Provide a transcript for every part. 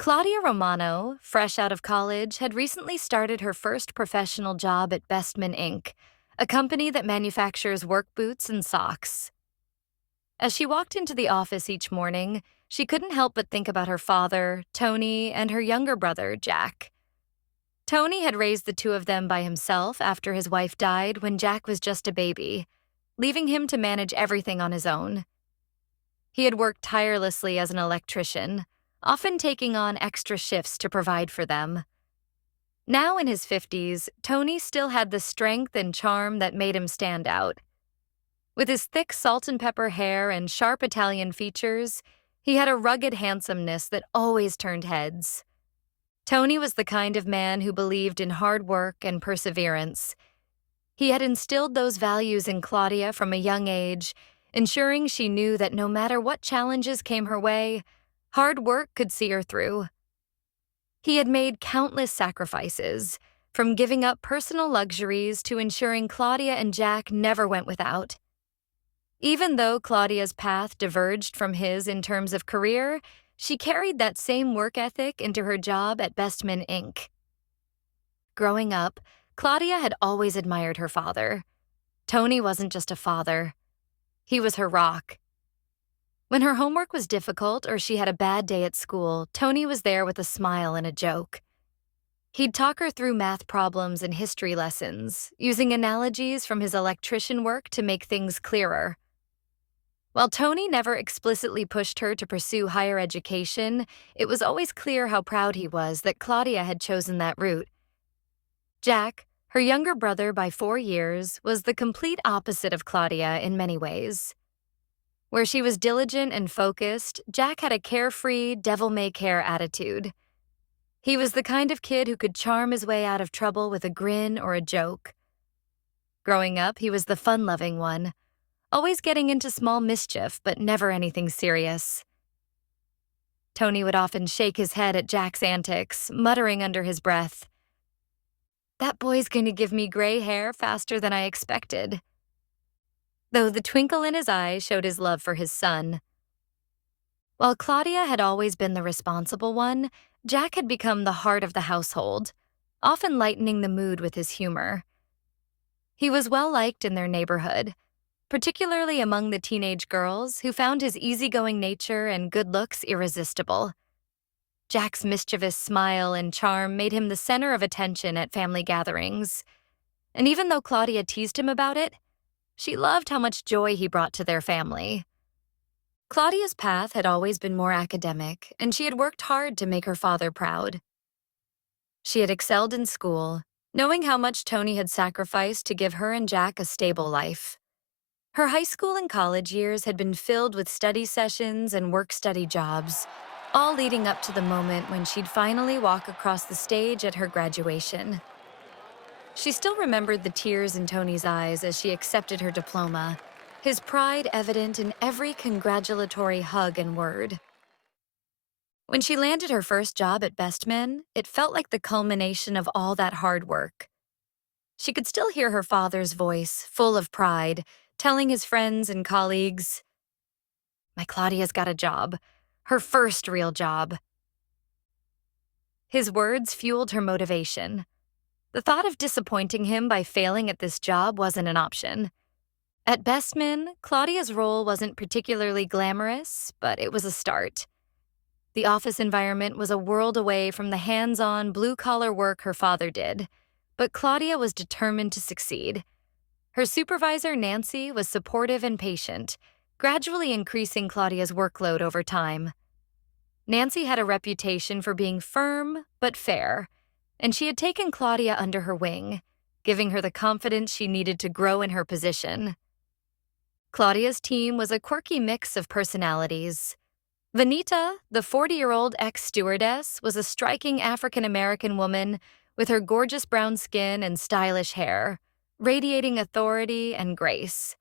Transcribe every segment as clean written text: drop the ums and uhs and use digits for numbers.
Claudia Romano, fresh out of college, had recently started her first professional job at Bestman Inc., a company that manufactures work boots and socks. As she walked into the office each morning, she couldn't help but think about her father, Tony, and her younger brother, Jack. Tony had raised the two of them by himself after his wife died when Jack was just a baby, leaving him to manage everything on his own. He had worked tirelessly as an electrician, often taking on extra shifts to provide for them. Now in his 50s, Tony still had the strength and charm that made him stand out. With his thick salt and pepper hair and sharp Italian features, he had a rugged handsomeness that always turned heads. Tony was the kind of man who believed in hard work and perseverance. He had instilled those values in Claudia from a young age, ensuring she knew that no matter what challenges came her way, hard work could see her through. He had made countless sacrifices, from giving up personal luxuries to ensuring Claudia and Jack never went without. Even though Claudia's path diverged from his in terms of career, she carried that same work ethic into her job at Bestman Inc. Growing up, Claudia had always admired her father. Tony wasn't just a father. He was her rock. When her homework was difficult or she had a bad day at school, Tony was there with a smile and a joke. He'd talk her through math problems and history lessons, using analogies from his electrician work to make things clearer. While Tony never explicitly pushed her to pursue higher education, it was always clear how proud he was that Claudia had chosen that route. Jack, her younger brother by 4 years, was the complete opposite of Claudia in many ways. Where she was diligent and focused, Jack had a carefree, devil-may-care attitude. He was the kind of kid who could charm his way out of trouble with a grin or a joke. Growing up, he was the fun-loving one, always getting into small mischief but never anything serious. Tony would often shake his head at Jack's antics, muttering under his breath, "That boy's going to give me gray hair faster than I expected," though the twinkle in his eyes showed his love for his son. While Claudia had always been the responsible one, Jack had become the heart of the household, often lightening the mood with his humor. He was well-liked in their neighborhood, particularly among the teenage girls who found his easygoing nature and good looks irresistible. Jack's mischievous smile and charm made him the center of attention at family gatherings, and even though Claudia teased him about it, she loved how much joy he brought to their family. Claudia's path had always been more academic, and she had worked hard to make her father proud. She had excelled in school, knowing how much Tony had sacrificed to give her and Jack a stable life. Her high school and college years had been filled with study sessions and work-study jobs, all leading up to the moment when she'd finally walk across the stage at her graduation. She still remembered the tears in Tony's eyes as she accepted her diploma, his pride evident in every congratulatory hug and word. When she landed her first job at Bestman, it felt like the culmination of all that hard work. She could still hear her father's voice, full of pride, telling his friends and colleagues, "My Claudia's got a job, her first real job." His words fueled her motivation. The thought of disappointing him by failing at this job wasn't an option. At Bestman, Claudia's role wasn't particularly glamorous, but it was a start. The office environment was a world away from the hands-on, blue-collar work her father did, but Claudia was determined to succeed. Her supervisor, Nancy, was supportive and patient, gradually increasing Claudia's workload over time. Nancy had a reputation for being firm but fair, and she had taken Claudia under her wing, giving her the confidence she needed to grow in her position. Claudia's team was a quirky mix of personalities. Vanita, the 40-year-old ex-stewardess, was a striking African-American woman with her gorgeous brown skin and stylish hair, radiating authority and grace.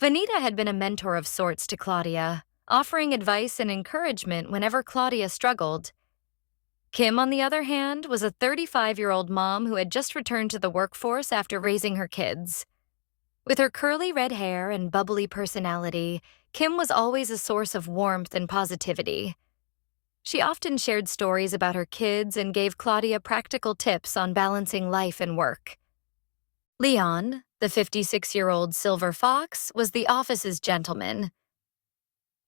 Vanita had been a mentor of sorts to Claudia, offering advice and encouragement whenever Claudia struggled. Kim, on the other hand, was a 35-year-old mom who had just returned to the workforce after raising her kids. With her curly red hair and bubbly personality, Kim was always a source of warmth and positivity. She often shared stories about her kids and gave Claudia practical tips on balancing life and work. Leon, the 56-year-old silver fox, was the office's gentleman.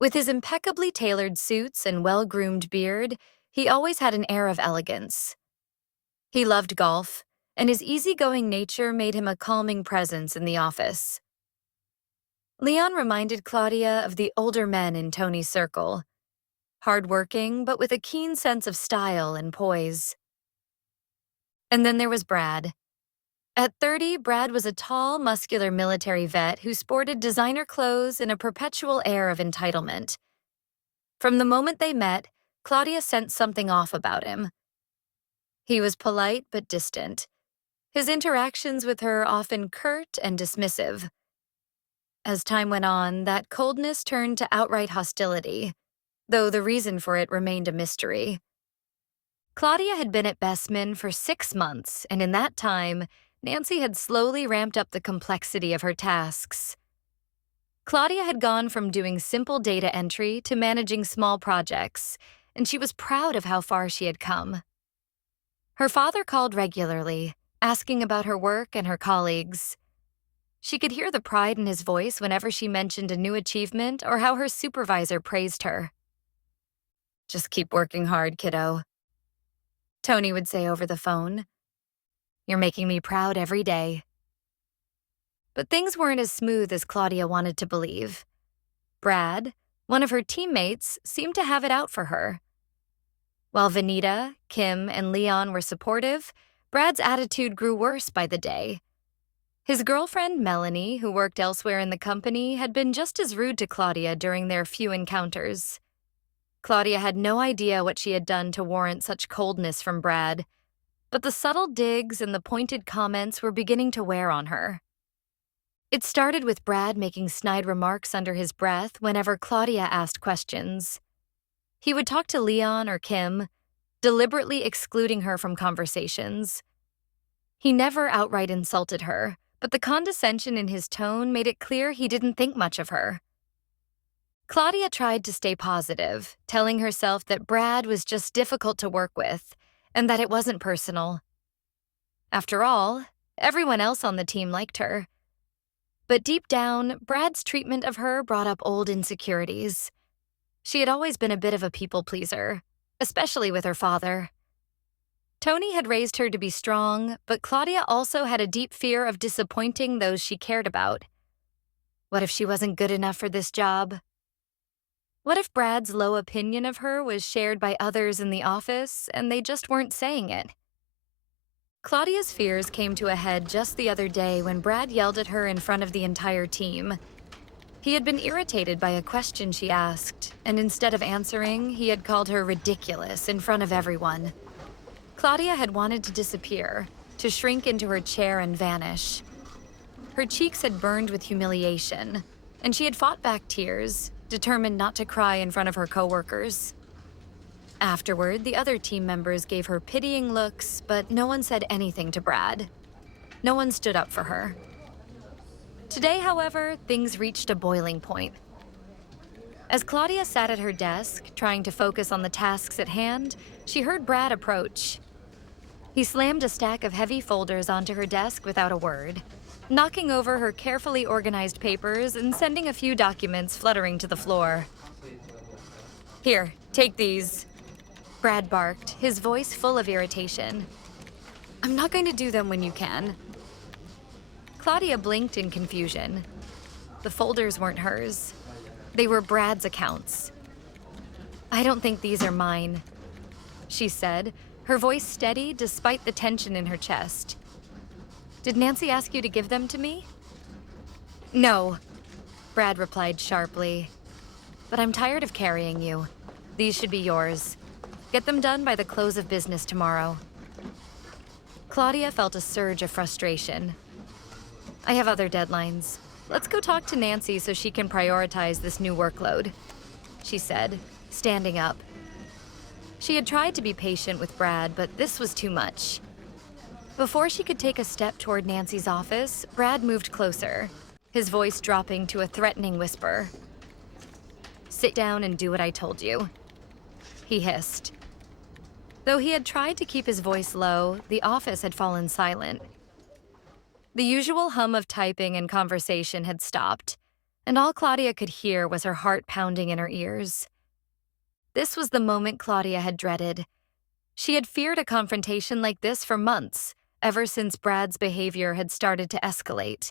With his impeccably tailored suits and well-groomed beard, he always had an air of elegance. He loved golf, and his easygoing nature made him a calming presence in the office. Leon reminded Claudia of the older men in Tony's circle, hardworking but with a keen sense of style and poise. And then there was Brad. At 30, Brad was a tall, muscular military vet who sported designer clothes and a perpetual air of entitlement. From the moment they met, Claudia sensed something off about him. He was polite but distant, his interactions with her often curt and dismissive. As time went on, that coldness turned to outright hostility, though the reason for it remained a mystery. Claudia had been at Bestman for 6 months, and in that time, Nancy had slowly ramped up the complexity of her tasks. Claudia had gone from doing simple data entry to managing small projects, and she was proud of how far she had come. Her father called regularly, asking about her work and her colleagues. She could hear the pride in his voice whenever she mentioned a new achievement or how her supervisor praised her. "Just keep working hard, kiddo," Tony would say over the phone. "You're making me proud every day." But things weren't as smooth as Claudia wanted to believe. Brad, one of her teammates, seemed to have it out for her. While Vanita, Kim, and Leon were supportive, Brad's attitude grew worse by the day. His girlfriend, Melanie, who worked elsewhere in the company, had been just as rude to Claudia during their few encounters. Claudia had no idea what she had done to warrant such coldness from Brad, but the subtle digs and the pointed comments were beginning to wear on her. It started with Brad making snide remarks under his breath whenever Claudia asked questions. He would talk to Leon or Kim, deliberately excluding her from conversations. He never outright insulted her, but the condescension in his tone made it clear he didn't think much of her. Claudia tried to stay positive, telling herself that Brad was just difficult to work with, and that it wasn't personal. After all, everyone else on the team liked her. But deep down, Brad's treatment of her brought up old insecurities. She had always been a bit of a people pleaser, especially with her father. Tony had raised her to be strong, but Claudia also had a deep fear of disappointing those she cared about. What if she wasn't good enough for this job? What if Brad's low opinion of her was shared by others in the office and they just weren't saying it? Claudia's fears came to a head just the other day when Brad yelled at her in front of the entire team. He had been irritated by a question she asked, and instead of answering, he had called her ridiculous in front of everyone. Claudia had wanted to disappear, to shrink into her chair and vanish. Her cheeks had burned with humiliation, and she had fought back tears, determined not to cry in front of her coworkers. Afterward, the other team members gave her pitying looks, but no one said anything to Brad. No one stood up for her. Today, however, things reached a boiling point. As Claudia sat at her desk, trying to focus on the tasks at hand, she heard Brad approach. He slammed a stack of heavy folders onto her desk without a word, knocking over her carefully organized papers and sending a few documents fluttering to the floor. "Here, take these," Brad barked, his voice full of irritation. "I'm not going to do them when you can." Claudia blinked in confusion. The folders weren't hers. They were Brad's accounts. "I don't think these are mine," she said, her voice steady despite the tension in her chest. "Did Nancy ask you to give them to me?" "No," Brad replied sharply. "But I'm tired of carrying you. These should be yours. Get them done by the close of business tomorrow." Claudia felt a surge of frustration. "I have other deadlines. Let's go talk to Nancy so she can prioritize this new workload," she said, standing up. She had tried to be patient with Brad, but this was too much. Before she could take a step toward Nancy's office, Brad moved closer, his voice dropping to a threatening whisper. "Sit down and do what I told you," he hissed. Though he had tried to keep his voice low, the office had fallen silent. The usual hum of typing and conversation had stopped, and all Claudia could hear was her heart pounding in her ears. This was the moment Claudia had dreaded. She had feared a confrontation like this for months, ever since Brad's behavior had started to escalate.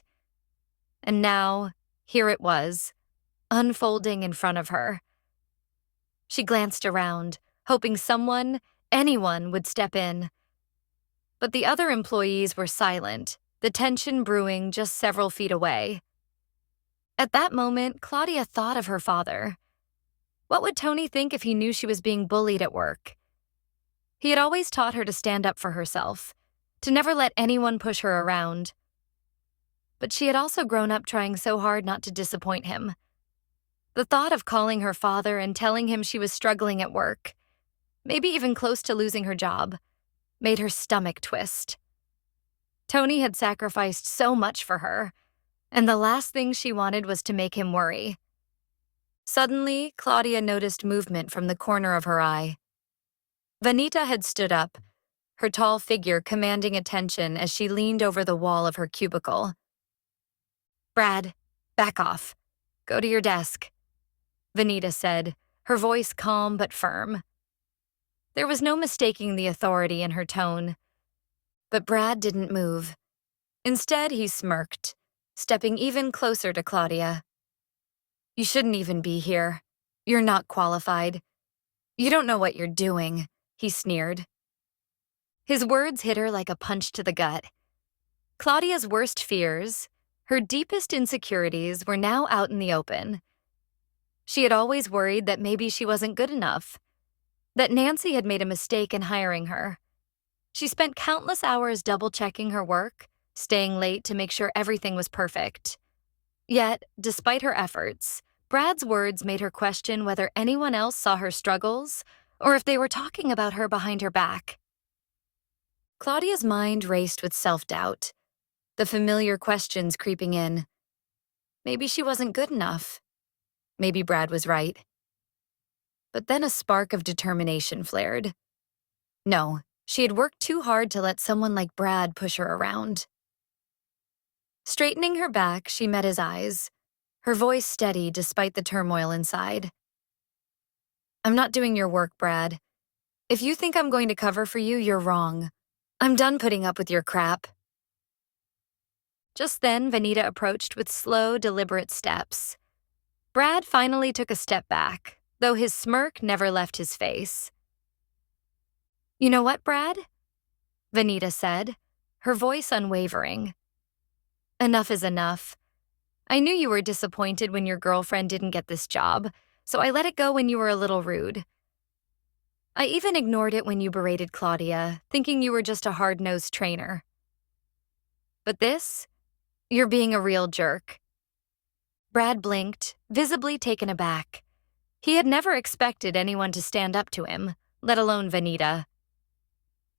And now, here it was, unfolding in front of her. She glanced around, hoping someone, anyone, would step in. But the other employees were silent, the tension brewing just several feet away. At that moment, Claudia thought of her father. What would Tony think if he knew she was being bullied at work? He had always taught her to stand up for herself, to never let anyone push her around. But she had also grown up trying so hard not to disappoint him. The thought of calling her father and telling him she was struggling at work, maybe even close to losing her job, made her stomach twist. Tony had sacrificed so much for her, and the last thing she wanted was to make him worry. Suddenly, Claudia noticed movement from the corner of her eye. Vanita had stood up, her tall figure commanding attention as she leaned over the wall of her cubicle. "Brad, back off. Go to your desk," Vanita said, her voice calm but firm. There was no mistaking the authority in her tone. But Brad didn't move. Instead, he smirked, stepping even closer to Claudia. "You shouldn't even be here. You're not qualified. You don't know what you're doing," he sneered. His words hit her like a punch to the gut. Claudia's worst fears, her deepest insecurities, were now out in the open. She had always worried that maybe she wasn't good enough, that Nancy had made a mistake in hiring her. She spent countless hours double-checking her work, staying late to make sure everything was perfect. Yet, despite her efforts, Brad's words made her question whether anyone else saw her struggles or if they were talking about her behind her back. Claudia's mind raced with self-doubt, the familiar questions creeping in. Maybe she wasn't good enough. Maybe Brad was right. But then a spark of determination flared. No, she had worked too hard to let someone like Brad push her around. Straightening her back, she met his eyes, her voice steady despite the turmoil inside. "I'm not doing your work, Brad. If you think I'm going to cover for you, you're wrong. I'm done putting up with your crap." Just then, Vanita approached with slow, deliberate steps. Brad finally took a step back, though his smirk never left his face. "You know what, Brad?" Vanita said, her voice unwavering. "Enough is enough. I knew you were disappointed when your girlfriend didn't get this job, so I let it go when you were a little rude. I even ignored it when you berated Claudia, thinking you were just a hard-nosed trainer. But this? You're being a real jerk." Brad blinked, visibly taken aback. He had never expected anyone to stand up to him, let alone Vanita.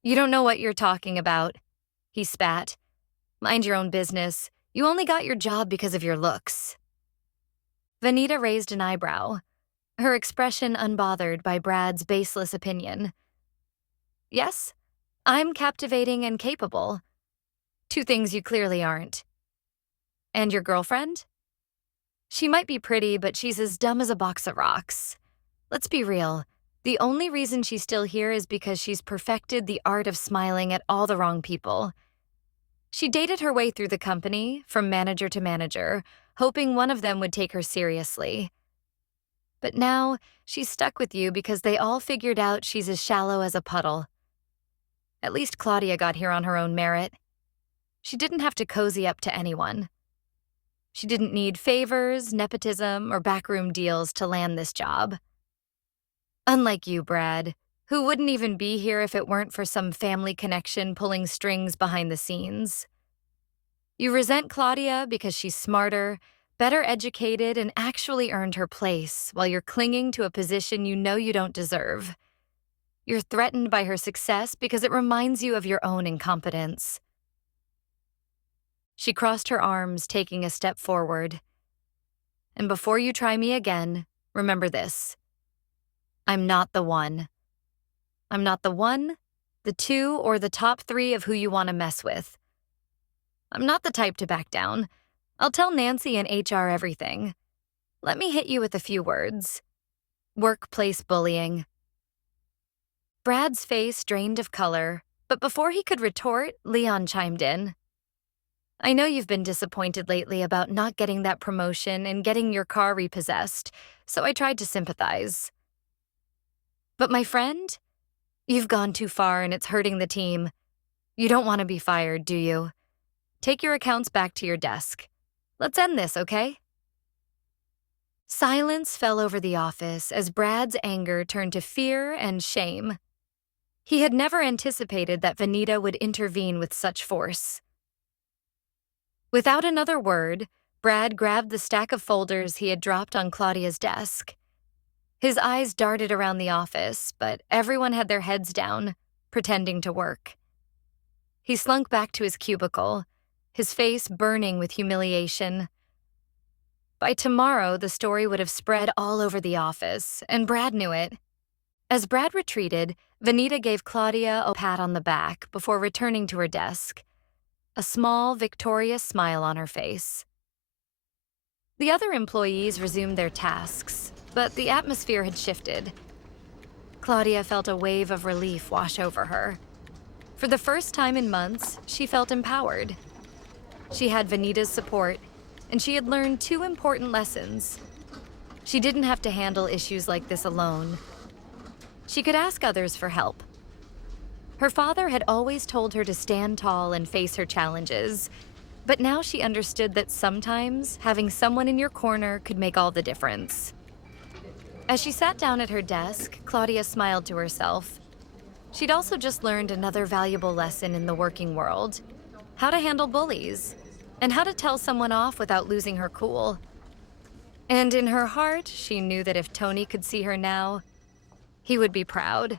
"You don't know what you're talking about," he spat. "Mind your own business. You only got your job because of your looks." Vanita raised an eyebrow, her expression unbothered by Brad's baseless opinion. "Yes, I'm captivating and capable. Two things you clearly aren't. And your girlfriend? She might be pretty, but she's as dumb as a box of rocks. Let's be real. The only reason she's still here is because she's perfected the art of smiling at all the wrong people. She dated her way through the company, from manager to manager, hoping one of them would take her seriously. But now, she's stuck with you because they all figured out she's as shallow as a puddle. At least Claudia got here on her own merit. She didn't have to cozy up to anyone. She didn't need favors, nepotism, or backroom deals to land this job. Unlike you, Brad, who wouldn't even be here if it weren't for some family connection pulling strings behind the scenes. You resent Claudia because she's smarter, better educated, and actually earned her place while you're clinging to a position you know you don't deserve. You're threatened by her success because it reminds you of your own incompetence. She crossed her arms, taking a step forward. "And before you try me again, remember this. I'm not the one. I'm not the one, the two, or the top three of who you want to mess with. I'm not the type to back down. I'll tell Nancy and HR everything. Let me hit you with a few words. Workplace bullying. Brad's face drained of color, but before he could retort, Leon chimed in. I know you've been disappointed lately about not getting that promotion and getting your car repossessed, so I tried to sympathize. But my friend, you've gone too far and it's hurting the team. You don't want to be fired, do you? Take your accounts back to your desk. Let's end this, okay? Silence fell over the office as Brad's anger turned to fear and shame. He had never anticipated that Vanita would intervene with such force. Without another word, Brad grabbed the stack of folders he had dropped on Claudia's desk. His eyes darted around the office, but everyone had their heads down, pretending to work. He slunk back to his cubicle, his face burning with humiliation. By tomorrow, the story would have spread all over the office, and Brad knew it. As Brad retreated, Vanita gave Claudia a pat on the back before returning to her desk, a small, victorious smile on her face. The other employees resumed their tasks, but the atmosphere had shifted. Claudia felt a wave of relief wash over her. For the first time in months, she felt empowered. She had Vanita's support, and she had learned two important lessons. She didn't have to handle issues like this alone. She could ask others for help. Her father had always told her to stand tall and face her challenges, but now she understood that sometimes having someone in your corner could make all the difference. As she sat down at her desk, Claudia smiled to herself. She'd also just learned another valuable lesson in the working world: how to handle bullies, and how to tell someone off without losing her cool. And in her heart, she knew that if Tony could see her now, he would be proud.